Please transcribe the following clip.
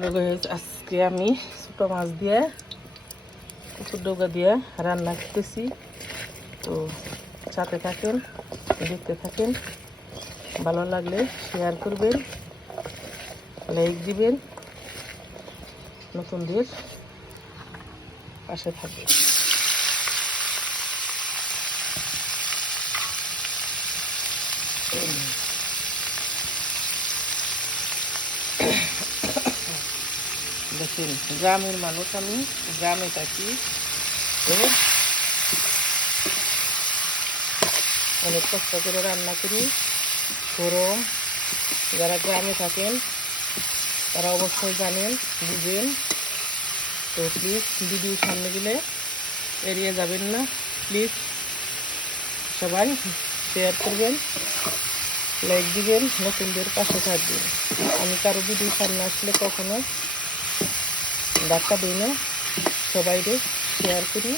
Hello guys, আজকে আমি ছোটো মাছ দিয়ে কুকুর ডোগা দিয়ে রান্না করতেছি। তো সাথে থাকেন, দেখতে থাকেন। ভালো লাগলে শেয়ার করবেন, লাইক দিবেন, নতুনদের পাশে থাকবেন। দেখুন, গ্রামের মানুষ, আমি গ্রামে থাকি, তো অনেক কষ্ট করে রান্না করি। গরম, যারা গ্রামে থাকেন তারা অবশ্যই জানেন, বুঝেন। তো প্লিজ ভিডিও সামনে গেলে এড়িয়ে যাবেন না। প্লিজ সবাই শেয়ার করবেন, লাইক দিবেন, নতুনদের পাশে থাকবেন। আমি কারো ভিডিও সামনে আসলে কখনো ধাক্কা দিই না, সবাইকে শেয়ার করি।